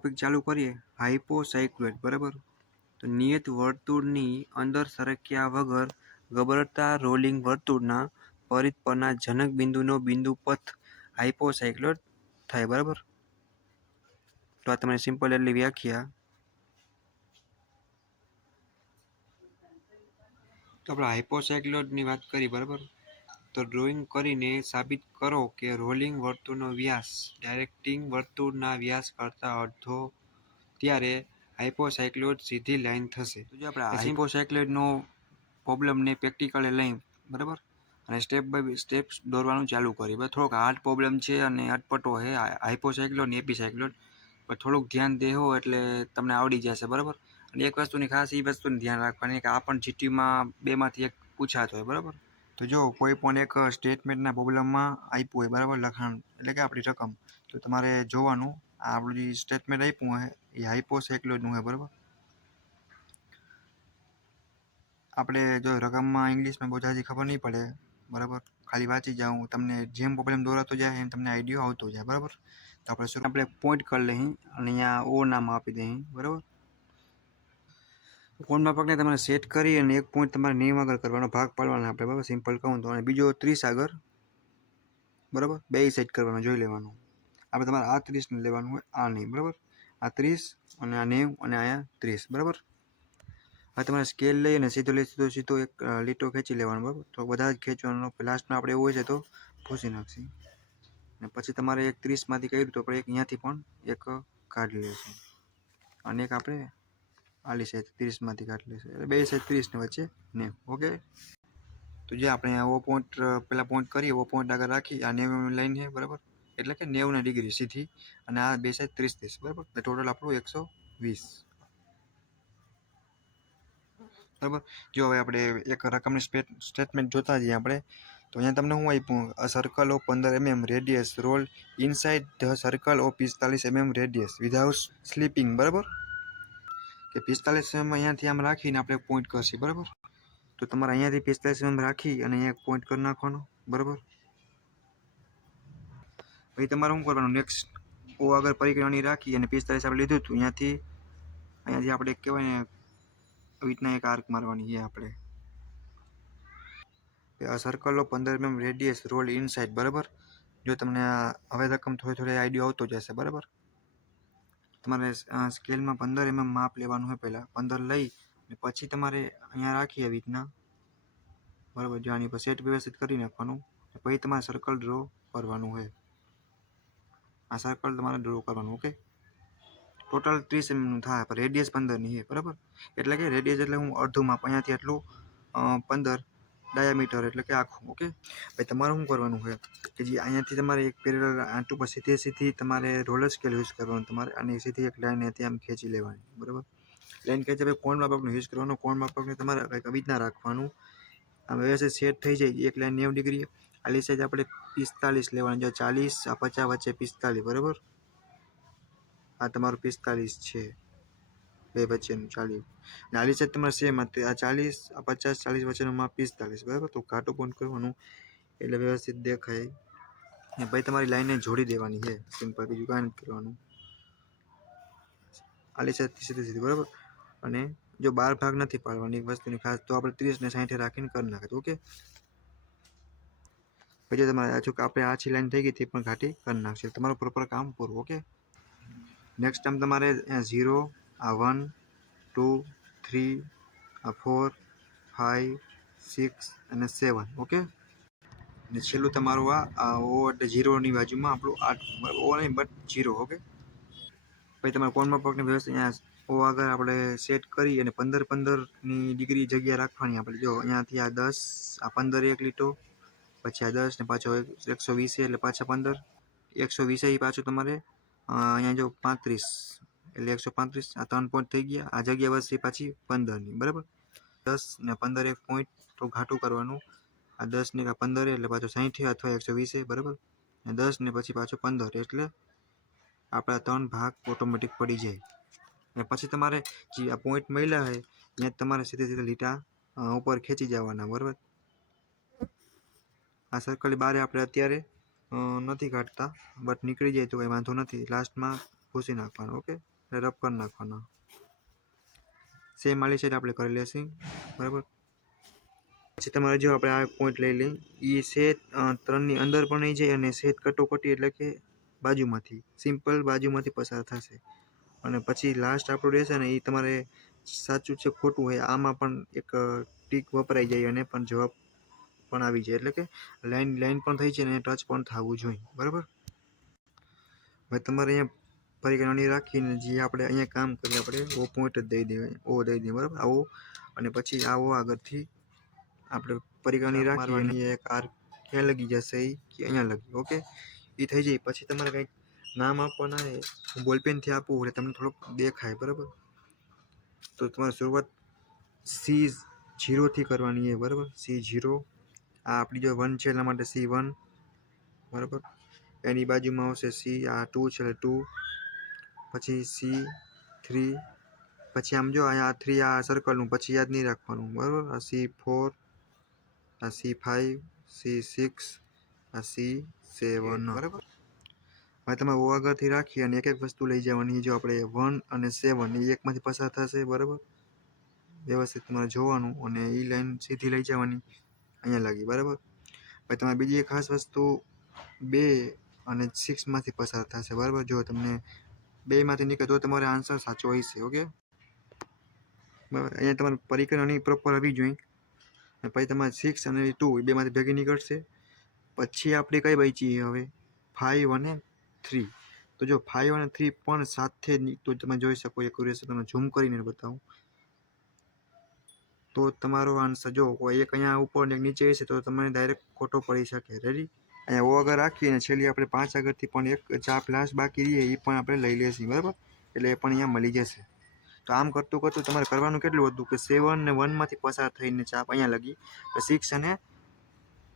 Topic ચાલુ કરીએ હાઇપોસાયક્લોઇડ બરાબર. તો નિયત વર્તુળની અંદર સરક્યા વગર ગબડતા રોલિંગ વર્તુળના પરિઘ પરના જનક બિંદુનો બિંદુ પથ હાઇપોસાયક્લોઇડ થાય બરાબર. તો આ તમારી સિમ્પલ એટલી વ્યાખ્યા. તો આપણે હાઇપોસાયક્લોઇડની વાત કરી બરાબર. તો ડ્રોઈંગ કરીને સાબિત કરો કે રોલિંગ વર્તુળનો વ્યાસ ડાયરેક્ટિંગ વર્તુળના વ્યાસ કરતાં અડધો ત્યારે હાઇપોસાયક્લોઇડ સીધી લાઈન થશે. તો જો આપણે હાઇપોસાયક્લોઇડનો પ્રોબ્લેમને પ્રેક્ટિકલી લઈ બરાબર અને સ્ટેપ બાય સ્ટેપ દોરવાનું ચાલુ કરીએ. થોડોક હાર્ડ પ્રોબ્લેમ છે અને અટપટો છે હાઇપોસાયક્લોઇડ અને એપિસાયક્લોઇડ, પણ થોડુંક ધ્યાન દેવો એટલે તમને આવડી જશે બરાબર. અને એક વસ્તુની ખાસ એ વસ્તુનું ધ્યાન રાખવાની કે આ પણ જીટીયુમાં બેમાંથી એક પૂછાતો હોય બરાબર. તો જો કોઈ પણ એક સ્ટેટમેન્ટના પ્રોબ્લેમમાં આપ્યું હોય બરાબર લખાણ એટલે કે આપણી રકમ, તો તમારે જોવાનું આ આપણી સ્ટેટમેન્ટ આપ્યું હોય એ હાઇપોસાયક્લોઇડનું હોય બરાબર. આપણે જો રકમમાં ઇંગ્લિશમાં બહુ જાજી ખબર નહીં પડે બરાબર, ખાલી વાંચી જાઉં તમને જેમ પ્રોબ્લેમ દોરાતો જાય એમ તમને આઈડિયો આવતો જાય બરાબર. તો આપણે પોઈન્ટ કરી લઈએ અને અહીંયા ઓ નામ આપી દઈએ બરાબર. કોણ માપકને તમારે સેટ કરી અને એક પોઈન્ટ તમારે 90 આગળ કરવાનો ભાગ પાડવાનો આપણે બરાબર. સિમ્પલ કહું તો અને બીજો 30 આગળ બરાબર, બે સેટ કરવાનો જોઈ લેવાનું. આપણે તમારે આ 30 લેવાનું હોય આ નહીં બરાબર. આ 30 અને આ 90 અને અહીંયા 30 બરાબર. હવે તમારે સ્કેલ લઈ અને સીધો એક લીટો ખેંચી લેવાનો બરાબર. તો બધા જ ખેંચવાનો, લાસ્ટમાં આપણે એવું હોય છે તો ભૂસી નાખશી અને પછી તમારે એક 30માંથી કર્યું તો આપણે એક અહીંયાથી પણ એક કાઢી લેશું અને એક આપણે આલી સાઈડ 30માંથી કાઢી લેશું એટલે બે સાઈડ 30 ની વચ્ચે ને ઓકે. તો જે આપણે ઓ પોઈન્ટ પેલા પોઈન્ટ કરીએ ઓ પોઈન્ટ આગળ રાખી આ 90 લાઈન છે બરાબર, એટલે કે 90 ડિગ્રી સીધી અને આ બે સાઈડ 30 બરાબર. ટોટલ આપણું 120 બરાબર. જો હવે આપણે એક રકમની સ્ટેટમેન્ટ જોતા જઈએ આપણે. તો અહીંયા તમને હું આપ્યું a circle of 15 mm radius roll inside the circle of 45 mm radius without slipping બરાબર. કે 45 mm અહીંયાથી આમ રાખીને આપણે પોઈન્ટ કરશી બરાબર. તો તમારે અહીંયાથી 45 mm રાખી અને અહીંયા એક પોઈન્ટ કરી નાખવાનો બરાબર. પછી તમારે શું કરવાનું નેક્સ્ટ ઓ આગળ પરિક્રમણી રાખી અને 45 આપણે લીધું હતું અહીંયાથી આપણે કહેવાય ને આવી રીતના એક આર્ક મારવાની છે આપણે. Circle of 15 mm radius roll inside બરાબર. જો તમને હવે રકમ થોડી આઈડિયો આવતો જશે બરાબર. તમારે સ્કેલમાં 15 mm માપ લેવાનું હોય, પહેલાં 15 લઈ અને પછી તમારે અહીંયા રાખી આવી રીતના બરાબર. જો આની પર સેટ વ્યવસ્થિત કરી નાખવાનું પછી તમારે સર્કલ ડ્રો કરવાનું હોય. આ સર્કલ તમારે ડ્રો કરવાનું ઓકે. ટોટલ 30 mm નું થાય પણ રેડિયસ 15 ની છે બરાબર. એટલે કે રેડિયસ એટલે હું અડધું માપ અહીંયાથી એટલું 15 ડાયામીટર એટલે કે આખું ઓકે. ભાઈ તમારે શું કરવાનું છે કે જે અહીંયાથી તમારે એક પેરેલલ આંટુ પર સીધી તમારે રોલર સ્કેલ યુઝ કરવાનું તમારે અને સીધી એક લાઈન અહીંયાથી આમ ખેંચી લેવાની બરાબર. લાઈન ખેંચી પછી કોણ માપકનો યુઝ કરવાનો. કોણ માપકને તમારે કંઈક આવી રીતના રાખવાનું આમ વ્યવસ્થિત સેટ થઈ જાય. એક લાઈન 90 ડિગ્રી આલી સાઈડ આપણે 45 લેવાની, જો 40 આ 50 વચ્ચે 45 બરાબર. આ તમારું 45 છે બે વચ્ચેનું 40 અને આલી સાઈડ તમારે સેમ આ 40 આ 50 40 વચ્ચેનું માપ 45 બરાબર. તો ઘાટું પોઈન્ટ કરવાનું એટલે વ્યવસ્થિત દેખાય ને ભાઈ તમારી લાઈને જોડી દેવાની છે સિમ્પલ, બીજું કાંઈ નથી કરવાનું. આલી સાઈડથી સીધી બરાબર. અને જો 12 ભાગ નથી પાડવાની એક વસ્તુની ખાસ, તો આપણે 30 ને 60 રાખીને કરી નાખે ઓકે. પછી તમારે આપણે આછી લાઈન થઈ ગઈ તે પણ ઘાટી કરી નાખશે, તમારું પ્રોપર કામ પૂરું ઓકે. નેક્સ્ટ ટાઈમ તમારે 0 આ 1 2 3 આ 4 5 6 અને 7 ઓકે. અને છેલ્લું તમારું આ ઓ એટલે 0 ની બાજુમાં આપણું 8 ઓ નહીં બટ 0 ઓકે. પછી તમારે કોણ માપકની વ્યવસ્થા અહીંયા ઓ આગળ આપણે સેટ કરી અને 15 ડિગ્રી જગ્યા રાખવાની આપણે. જો અહીંયાથી આ 10 આ 15 એક લીટો, પછી આ 10 ને પાછો 120 એટલે પાછા 15 120 પાછું તમારે અહીંયા જો 35 એટલે 135 આ 3 પોઈન્ટ થઈ ગયા. આ જગ્યા વધશે પાછી 15ની બરાબર. 10 ને 15 એક પોઈન્ટ તો ઘાટું કરવાનું. આ 10 ને 15 એટલે પાછું 60 અથવા 120 બરાબર. અને 10 ને પછી પાછું 15 એટલે આપણા 3 ભાગ ઓટોમેટિક પડી જાય. અને પછી તમારે જે આ પોઈન્ટ મળ્યા હોય ત્યાં તમારે સીધે લીટા ઉપર ખેંચી જવાના બરાબર. આ સર્કલ બારે આપણે અત્યારે નથી કાઢતા બટ નીકળી જાય તો કંઈ વાંધો નથી, લાસ્ટમાં ભૂસી નાખવાનું ઓકે. રફ કરી નાખવાના. સેમ આલી સાઈડ આપણે કરી લેશું બરાબર. પછી તમારે જો આપણે આ પોઈન્ટ લઈ લઈ એ સેટ 3ની અંદર પણ નહીં જાય અને સેટ કટોકટી એટલે કે બાજુમાંથી સિમ્પલ બાજુમાંથી પસાર થશે. અને પછી લાસ્ટ આપણું રહેશે ને એ તમારે સાચું છે ખોટું હોય આમાં પણ એક ટીક વપરાઈ જાય અને પણ જવાબ પણ આવી જાય. એટલે કે લાઈન પણ થઈ છે ને ટચ પણ થવું જોઈએ બરાબર. હવે તમારે અહીંયા પરિગણની રાખીને જે આપણે અહીંયા કામ કરીએ આપણે ઓ પોઈન્ટ જ દઈ દઈએ, ઓ દઈ દઈએ બરાબર આવો. અને પછી આવો આગળથી આપણે પરિગણની રાખી અને એક આર ક્યાં લગી જશે એ કે અહીંયા લગી. ઓકે, એ થઈ જાય પછી તમારે કંઈક નામ આપવાના છે. હું બોલપેનથી આપું એટલે તમને થોડુંક દેખાય બરાબર. તો તમારે શરૂઆત C0 થી કરવાની છે બરાબર. C0 આ આપણી જો 1 છે એટલા માટે C1 બરાબર. એની બાજુમાં આવશે C, આ 2 છે એટલે 2, પછી C3, પછી આમ જો અહીંયા 3 આ સર્કલનું પછી યાદ નહીં રાખવાનું બરાબર. આ C4, આ C5, C6, આ C7 બરાબર. હવે તમે ઓ આગળથી રાખી અને એક એક વસ્તુ લઈ જવાની. જો આપણે 1 અને 7 એ એકમાંથી પસાર થશે બરાબર. વ્યવસ્થિત તમારે જોવાનું અને એ લાઈન સીધી લઈ જવાની અહીંયા લાગી બરાબર. હવે તમારે બીજી એક ખાસ વસ્તુ 2 અને 6 માંથી પસાર થશે બરાબર. જો તમને 2 માંથી નીકળે તો તમારે આન્સર સાચો હોય છે. ઓકે બરાબર. અહીંયા તમારે પરિકરણની પ્રોપર આવી જોઈએ. પછી તમારે 6 અને 2 એ 2 માંથી ભેગી નીકળશે. પછી આપણે કઈ બચી હવે 5 અને 3. તો જો 5 અને 3 પણ સાથે તો તમે જોઈ શકો એક્યુરેસી તમને ઝૂમ કરીને બતાવું તો તમારો આન્સર જો કોઈ એક અહીંયા ઉપર ને એક નીચે હશે તો તમને ડાયરેક્ટ ખોટો પડી શકે. રેડી. અહીંયા ઓ આગળ રાખીને છેલ્લી આપણે 5 આગળથી પણ એક ચાપ લાસ્ટ બાકી રહે એ પણ આપણે લઈ લેશું બરાબર. એટલે એ પણ અહીંયા મળી જશે. તો આમ કરતું કરતું તમારે કરવાનું કેટલું હતું કે 7 ને 1 માંથી પસાર થઈને ચાપ અહીંયા લગી, 6 અને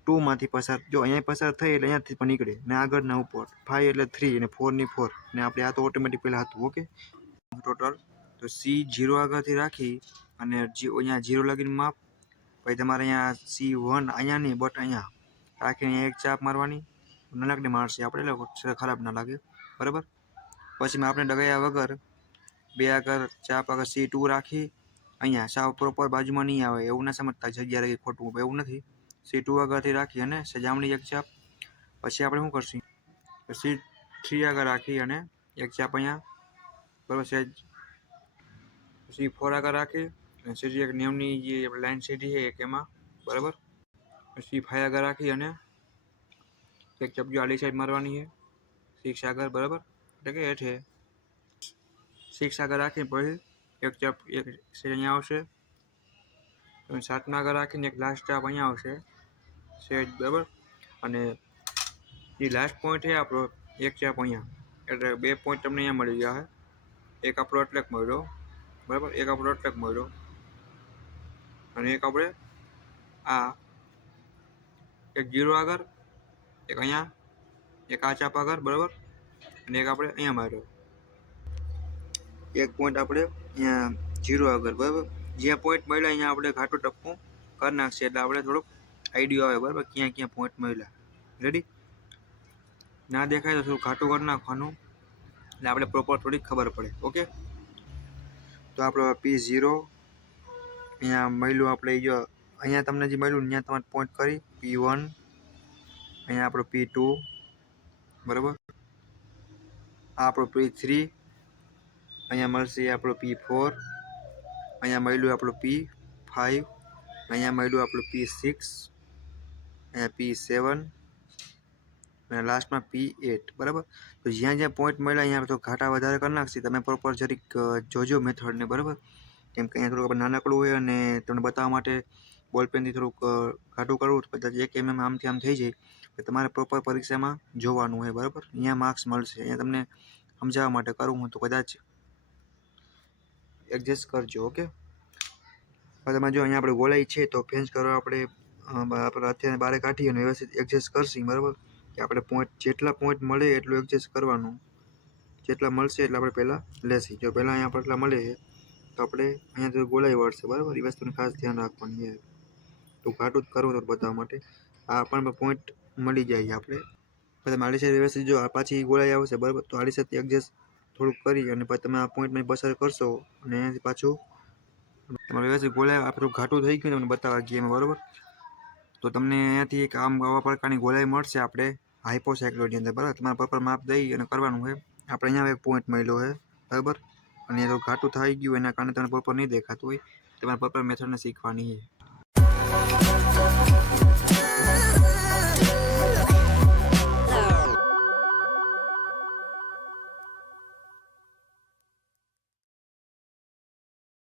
2 માંથી પસાર જો અહીંયા પસાર થઈ એટલે અહીંયાથી પણ નીકળે ને આગળના ઉપર 5 એટલે 3 અને 4 ની 4 ને આપણે આ તો ઓટોમેટિક પહેલા હતું. ઓકે ટોટલ તો C0 આગળથી રાખી અને અહીંયા 0 લગીને માપ. પછી તમારે અહીંયા C1 અહીંયા નહીં બટ અહીંયા રાખીને એક ચાપ મારવાની. નલકને મારશે આપણે એટલે ખરાબ ના લાગે બરાબર. પછી આપણે ડગાયા વગર 2 આગળ ચાપ આગળ C2 રાખી અહીંયા સાવ પ્રોપર બાજુમાં નહીં આવે એવું ના સમજતા જગ્યા રહી ખોટું એવું નથી. C2 આગળથી રાખી અને સજામણી એક ચાપ. પછી આપણે શું કરશું C3 આગળ રાખી અને એક ચાપ અહીંયા બરાબર. C4 આગળ રાખી અને સીધી એક 90ની જે લાઈન સીધી છે એક એમાં બરાબર. C5 આગળ રાખી અને એક ચપજો આડી સાઈડ મારવાની છે 6 આગળ બરાબર. એટલે કે હેઠે 6 આગળ રાખીને પછી એક ચાપ એક સાઈડ અહીંયા આવશે. 7 આગળ રાખીને એક લાસ્ટ ચાપ અહીંયા આવશે સેટ બરાબર. અને જે લાસ્ટ પોઈન્ટ છે આપણો એક ચાપ અહીંયા એટલે 2 પોઈન્ટ તમને અહીંયા મળી ગયા છે. એક આપણો અટલેક મળ્યો બરાબર, એક આપણો અટલેક મળ્યો અને એક આપણે આ એક 0 આગળ એક અહીંયા એક આ ચાપ આગળ બરાબર અને એક આપણે અહીંયા માર્યો. એક પોઈન્ટ આપણે અહીંયા 0 આગળ બરાબર. જ્યાં પોઈન્ટ મળ્યા અહીંયા આપણે ઘાટું ટપકું કરી નાખશે એટલે આપણે થોડુંક આઈડિયા આવે બરાબર ક્યાં ક્યાં પોઈન્ટ મળ્યા. રેડી. ના દેખાય તો થોડું ઘાટું કરી નાખવાનું એટલે આપણે પ્રોપર થોડી ખબર પડે. ઓકે તો આપણો P0 અહીંયા મળ્યું આપણે જો અહીંયા તમને જે મળ્યું ત્યાં તમારે પોઈન્ટ કરી P1 અહીંયા આપણો P2 બરાબર. આ આપણો P3 અહીંયા મળશે આપણો P4 અહીંયા મળ્યું આપણું P5 અહીંયા મળ્યું આપણું P6 અહીંયા P7 અને લાસ્ટમાં P8 બરાબર. તો જ્યાં જ્યાં પોઈન્ટ મળ્યા અહીંયા તો ઘાટા વધારે કરી નાખશે. તમે પ્રોપર જરીક જોજો મેથડને બરાબર. કેમ કે અહીંયા થોડુંક આપણે નાનકડું હોય અને તમને બતાવવા માટે બોલપેનથી થોડુંક ઘાટું કરવું તો કદાચ 1 mm આમથી આમ થઈ જાય. તમારે પ્રોપર પરીક્ષામાં જોવાનું હોય બરાબર. અહીંયા માર્ક્સ મળશે. અહીંયા તમને સમજાવવા માટે કરું હું તો કદાચ એડજસ્ટ કરજો. ઓકે હવે તમે જો અહીંયા આપણે ગોળાઈ છે તો ફેન્સ કરવા આપણે અત્યારે બારે કાઢી અને વ્યવસ્થિત એડજસ્ટ કરશું બરાબર. કે આપણે પોઈન્ટ જેટલા પોઈન્ટ મળે એટલું એડજસ્ટ કરવાનું. જેટલા મળશે એટલે આપણે પહેલાં લેશું. જો પહેલાં અહીંયા આપણે એટલા મળે તો આપણે અહીંયા ગોળાઈ વળશે બરાબર. એ વસ્તુને ખાસ ધ્યાન રાખવાની છે. તો ઘાટું જ કરવું તો બતાવવા માટે આ પણ પોઈન્ટ મળી જાય આપણે. પછી આડી સાઈડ વ્યવસ્થિત જો પાછી ગોળાઈ આવશે બરાબર તો આડી સાઈડ એડજસ્ટ થોડુંક કરી અને પછી તમે આ પોઈન્ટમાં પસાર કરશો અને એનાથી પાછું તમારે વ્યવસ્થિત ગોળાઈ આપણું ઘાટું થઈ ગયું તમને બતાવવા ગયા એમાં બરાબર. તો તમને અહીંયાથી એક આવા પ્રકારની ગોળાઈ મળશે આપણે હાઇપોસાયક્લોઇડની અંદર બરાબર. તમારે પ્રોપર માપ દઈ અને કરવાનું છે. આપણે અહીંયા એક પોઈન્ટ મળ્યો છે બરાબર, અને તો ઘાટું થઈ ગયું એના કારણે તમને પ્રોપર નહીં દેખાતું હોય. તમારે પ્રોપર મેથડને શીખવાની છે.